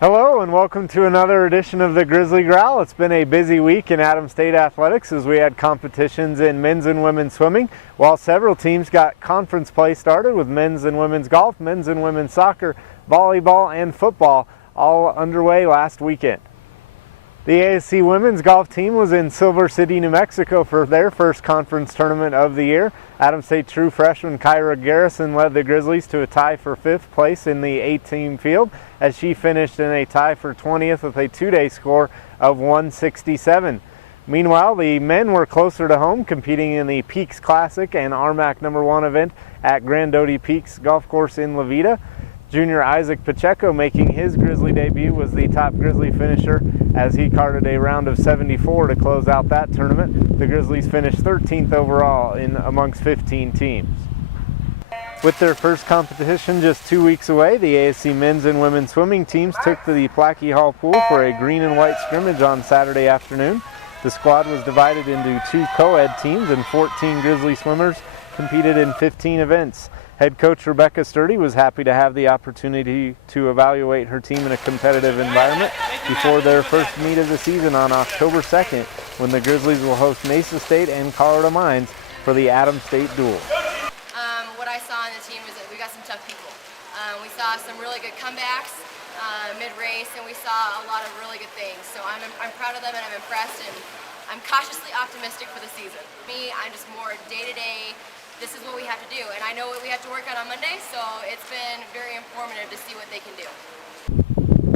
Hello and welcome to another edition of the Grizzly Growl. It's been a busy week in Adams State athletics as we had competitions in men's and women's swimming, while several teams got conference play started with men's and women's golf, men's and women's soccer, volleyball, and football all underway last weekend. The ASC women's golf team was in Silver City, New Mexico for their first conference tournament of the year. Adams State true freshman Kyra Garrison led the Grizzlies to a tie for 5th place in the 8-team field as she finished in a tie for 20th with a two-day score of 167. Meanwhile, the men were closer to home, competing in the Peaks Classic and RMAC #1 event at Grandoti Peaks Golf Course in La Veta. Junior Isaac Pacheco, making his Grizzly debut, was the top Grizzly finisher as he carded a round of 74 to close out that tournament. The Grizzlies finished 13th overall in amongst 15 teams. With their first competition just 2 weeks away, the ASC men's and women's swimming teams took to the Plackey Hall pool for a Green and White Scrimmage on Saturday afternoon. The squad was divided into 2 co-ed teams and 14 Grizzly swimmers competed in 15 events. Head coach Rebecca Sturdy was happy to have the opportunity to evaluate her team in a competitive environment before their first meet of the season on October 2nd, when the Grizzlies will host Mesa State and Colorado Mines for the Adams State duel. What I saw on the team was that we got some tough people. We saw some really good comebacks mid-race, and we saw a lot of really good things. So I'm proud of them and I'm impressed, and I'm cautiously optimistic for the season. Me, I'm just more day-to-day. This is what we have to do, and I know what we have to work on Monday, so it's been very informative to see what they can do.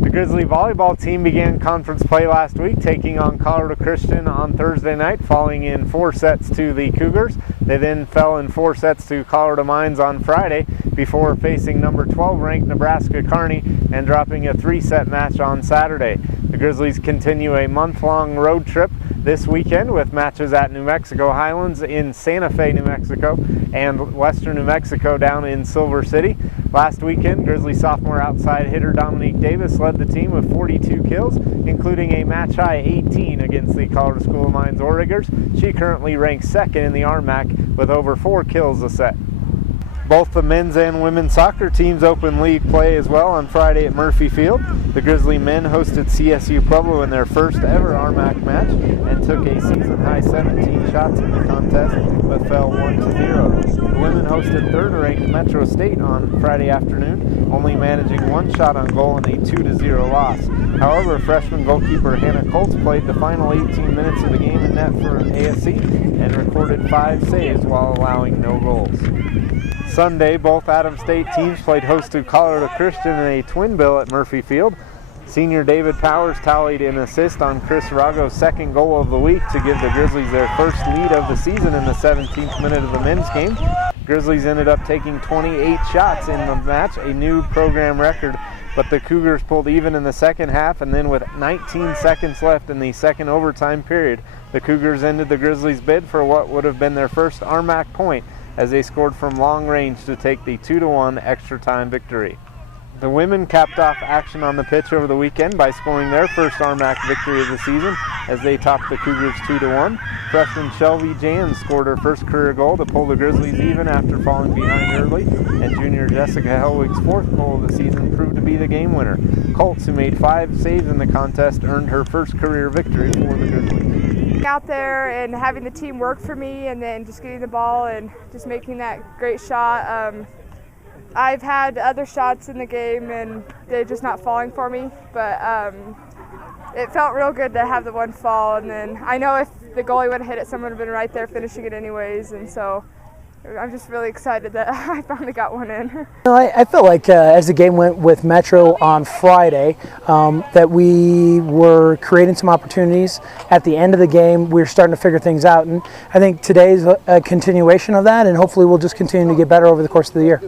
The Grizzly volleyball team began conference play last week, taking on Colorado Christian on Thursday night, falling in 4 sets to the Cougars. They then fell in 4 sets to Colorado Mines on Friday before facing number 12 ranked Nebraska Kearney and dropping a 3-set match on Saturday. The Grizzlies continue a month-long road trip this weekend with matches at New Mexico Highlands in Santa Fe, New Mexico, and Western New Mexico down in Silver City. Last weekend, Grizzly sophomore outside hitter Dominique Davis led the team with 42 kills, including a match-high 18 against the Colorado School of Mines Oregers. She currently ranks 2nd in the RMAC with over 4 kills a set. Both the men's and women's soccer teams opened league play as well on Friday at Murphy Field. The Grizzly men hosted CSU Pueblo in their first ever RMAC match and took a season-high 17 shots in the contest, but fell 1-0. The women hosted third-ranked Metro State on Friday afternoon, only managing 1 shot on goal in a 2-0 loss. However, freshman goalkeeper Hannah Colts played the final 18 minutes of the game in net for ASC and recorded 5 saves while allowing no goals. Sunday, both Adams State teams played host to Colorado Christian in a twin bill at Murphy Field. Senior David Powers tallied an assist on Chris Rago's 2nd goal of the week to give the Grizzlies their first lead of the season in the 17th minute of the men's game. Grizzlies ended up taking 28 shots in the match, a new program record, but the Cougars pulled even in the second half, and then with 19 seconds left in the second overtime period, the Cougars ended the Grizzlies' bid for what would have been their first RMAC point as they scored from long range to take the 2-1 extra time victory. The women capped off action on the pitch over the weekend by scoring their first RMAC victory of the season as they topped the Cougars 2-1. Freshman Shelby Jans scored her first career goal to pull the Grizzlies even after falling behind early, and junior Jessica Hellwig's 4th goal of the season proved to be the game winner. Colts, who made 5 saves in the contest, earned her first career victory for the Grizzlies. Out there and having the team work for me, and then just getting the ball and just making that great shot. I've had other shots in the game and they're just not falling for me, but it felt real good to have the one fall, and then I know if the goalie would have hit it, someone would have been right there finishing it anyways, and so I'm just really excited that I finally got one in. I felt like as the game went with Metro on Friday, that we were creating some opportunities. At the end of the game, we were starting to figure things out, and I think today's a continuation of that, and hopefully we'll just continue to get better over the course of the year.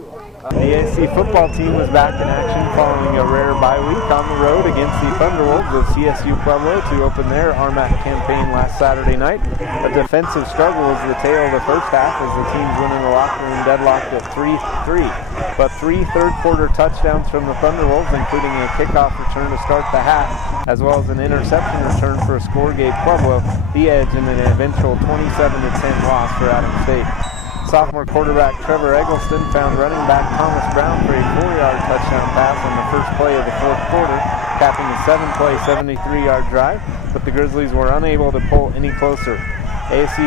The ASC football team was back in action following a rare bye week on the road against the Thunderwolves of CSU Pueblo to open their RMAC campaign last Saturday night. A defensive struggle was the tale of the first half as the teams went in the locker room deadlocked at 3-3. but 3 third-quarter touchdowns from the Thunderwolves, including a kickoff return to start the half, as well as an interception return for a score gave Pueblo the edge in an eventual 27-10 loss for Adams State. Sophomore quarterback Trevor Eggleston found running back Thomas Brown for a 4-yard touchdown pass on the first play of the fourth quarter, capping a 7-play, 73-yard drive, but the Grizzlies were unable to pull any closer. ASU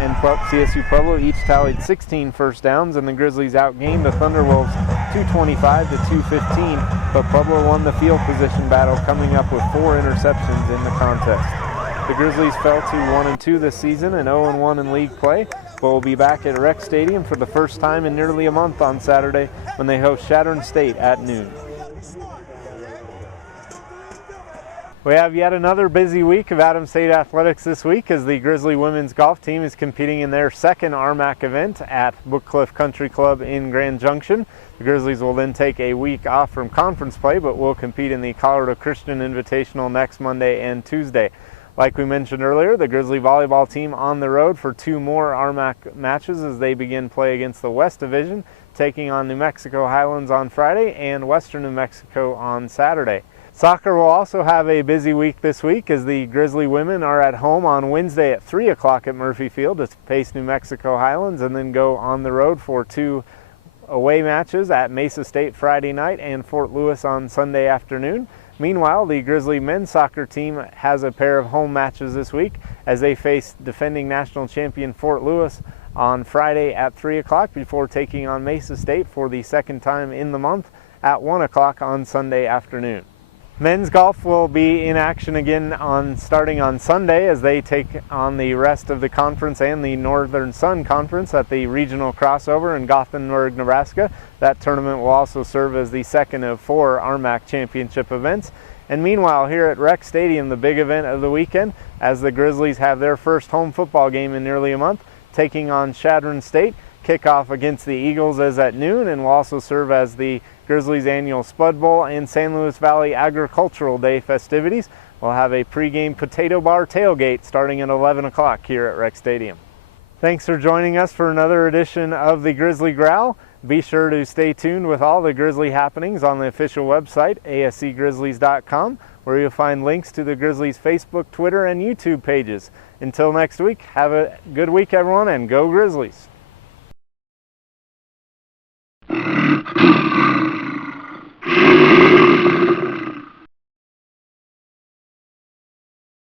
and CSU Pueblo each tallied 16 first downs, and the Grizzlies outgained the Thunderwolves 225 to 215, but Pueblo won the field position battle, coming up with 4 interceptions in the contest. The Grizzlies fell to 1-2 this season and 0-1 in league play, but will be back at Rec Stadium for the first time in nearly a month on Saturday when they host Chadron State at noon. We have yet another busy week of Adams State athletics this week as the Grizzly women's golf team is competing in their second RMAC event at Bookcliff Country Club in Grand Junction. The Grizzlies will then take a week off from conference play, but will compete in the Colorado Christian Invitational next Monday and Tuesday. Like we mentioned earlier, the Grizzly volleyball team on the road for 2 more RMAC matches as they begin play against the West Division, taking on New Mexico Highlands on Friday and Western New Mexico on Saturday. Soccer will also have a busy week this week as the Grizzly women are at home on Wednesday at 3 o'clock at Murphy Field to face New Mexico Highlands and then go on the road for 2 away matches at Mesa State Friday night and Fort Lewis on Sunday afternoon. Meanwhile, the Grizzly men's soccer team has a pair of home matches this week as they face defending national champion Fort Lewis on Friday at 3 o'clock before taking on Mesa State for the second time in the month at 1 o'clock on Sunday afternoon. Men's golf will be in action again starting on Sunday as they take on the rest of the conference and the Northern Sun Conference at the regional crossover in Gothenburg, Nebraska. That tournament will also serve as the second of 4 RMAC championship events. And meanwhile, here at Rec Stadium, the big event of the weekend, as the Grizzlies have their first home football game in nearly a month, taking on Chadron State. Kickoff against the Eagles is at noon and will also serve as the Grizzlies' annual Spud Bowl and San Luis Valley Agricultural Day festivities. We'll have a pregame potato bar tailgate starting at 11 o'clock here at Rec Stadium. Thanks for joining us for another edition of the Grizzly Growl. Be sure to stay tuned with all the Grizzly happenings on the official website, ascgrizzlies.com, where you'll find links to the Grizzlies' Facebook, Twitter, and YouTube pages. Until next week, have a good week, everyone, and go Grizzlies!